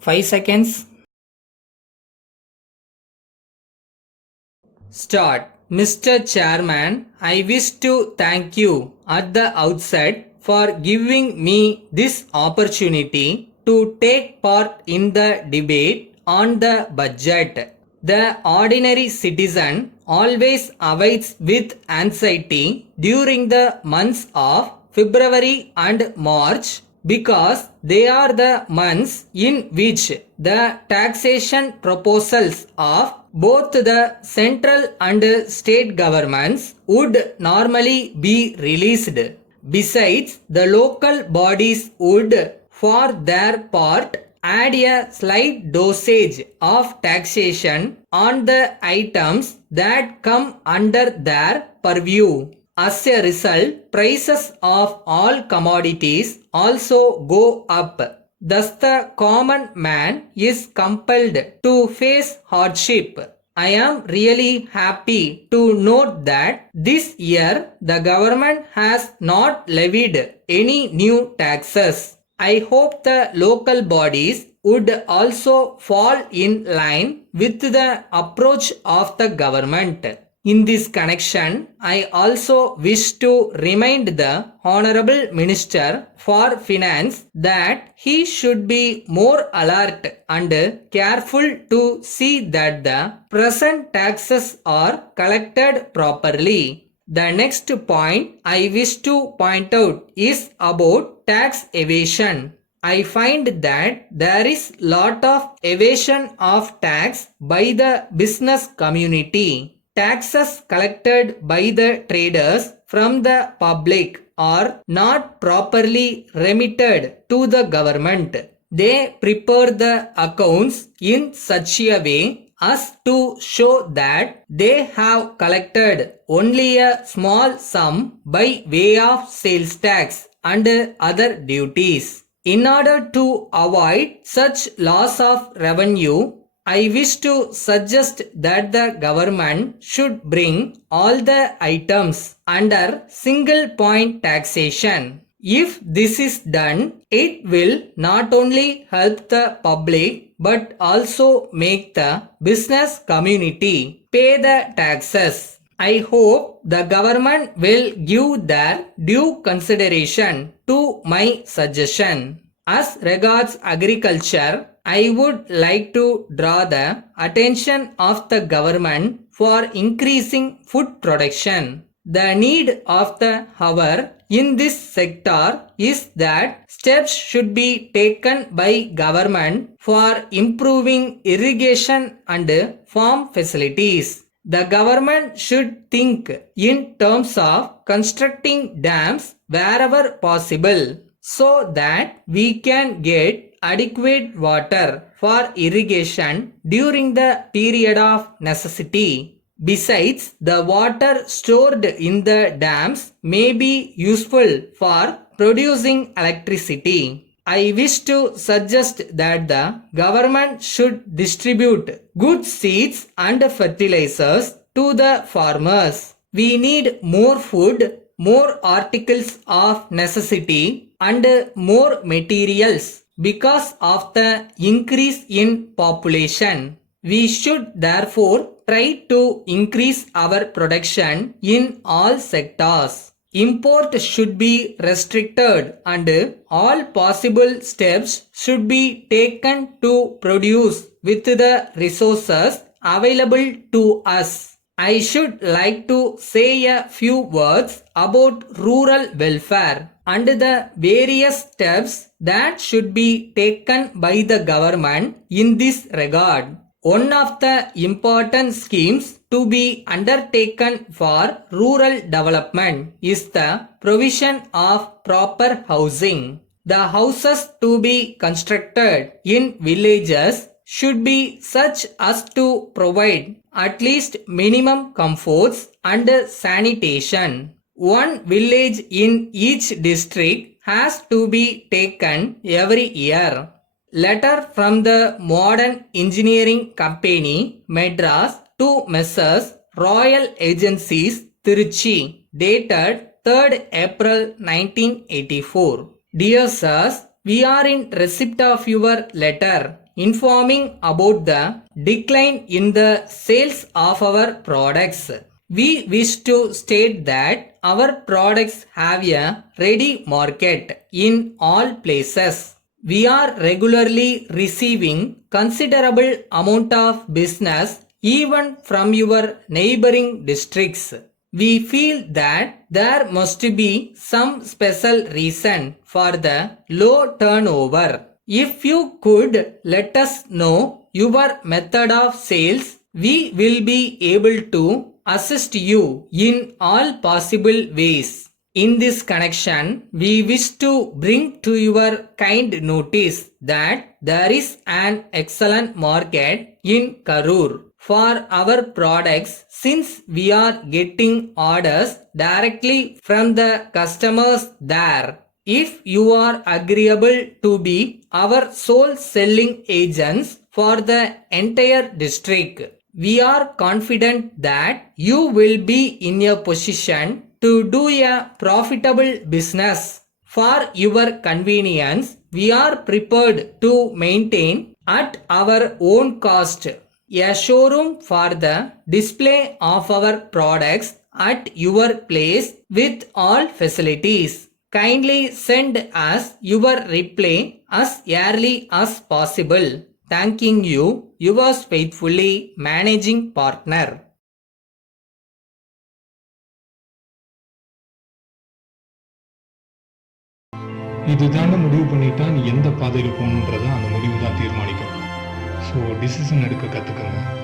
5 seconds. Start. Mr. Chairman, I wish to thank you at the outset for giving me this opportunity to take part in the debate on the budget. The ordinary citizen always awaits with anxiety during the months of February and March because they are the months in which the taxation proposals of both the central and state governments would normally be released. Besides, the local bodies would, for their part, add a slight dosage of taxation on the items that come under their purview. As a result, prices of all commodities also go up. Thus, the common man is compelled to face hardship. I am really happy to note that this year the government has not levied any new taxes. I hope the local bodies would also fall in line with the approach of the government. In this connection, I also wish to remind the Honorable Minister for Finance that he should be more alert and careful to see that the present taxes are collected properly. The next point I wish to point out is about tax evasion. I find that there is lot of evasion of tax by the business community. Taxes collected by the traders from the public are not properly remitted to the government. They prepare the accounts in such a way as to show that they have collected only a small sum by way of sales tax and other duties. In order to avoid such loss of revenue, I wish to suggest that the government should bring all the items under single point taxation. If this is done, it will not only help the public but also make the business community pay the taxes. I hope the government will give their due consideration to my suggestion. As regards agriculture, I would like to draw the attention of the government for increasing food production. The need of the hour in this sector is that steps should be taken by government for improving irrigation and farm facilities. The government should think in terms of constructing dams wherever possible so that we can get adequate water for irrigation during the period of necessity. Besides, the water stored in the dams may be useful for producing electricity. I wish to suggest that the government should distribute good seeds and fertilizers to the farmers. We need more food, more articles of necessity, and more materials because of the increase in population. We should therefore try to increase our production in all sectors. Import should be restricted and all possible steps should be taken to produce with the resources available to us. I should like to say a few words about rural welfare and the various steps that should be taken by the government in this regard. One of the important schemes to be undertaken for rural development is the provision of proper housing. The houses to be constructed in villages should be such as to provide at least minimum comforts and sanitation. One village in each district has to be taken every year. Letter from the Modern Engineering Company, Madras to Messrs. Royal Agencies, Tiruchi, dated 3rd April 1984. Dear sirs, we are in receipt of your letter. informing about the decline in the sales of our products. We wish to state that our products have a ready market in all places. We are regularly receiving considerable amount of business even from your neighboring districts. We feel that there must be some special reason for the low turnover. If you could let us know your method of sales, we will be able to assist you in all possible ways. In this connection, we wish to bring to your kind notice that there is an excellent market in Karur for our products since we are getting orders directly from the customers there. If you are agreeable to be our sole selling agents for the entire district, we are confident that you will be in a position to do a profitable business. For your convenience, we are prepared to maintain at our own cost a showroom for the display of our products at your place with all facilities. Kindly send us your reply as early as possible. Thanking you, yours faithfully, Managing Partner. இதுதான முடிவு பண்ணிட்டா நீ எந்த பாதையில் போகணுன்றத அந்த முடிவு தான் தீர்மானிக்கும். ஸோ டிசிஷன் எடுக்க கற்றுக்கங்க.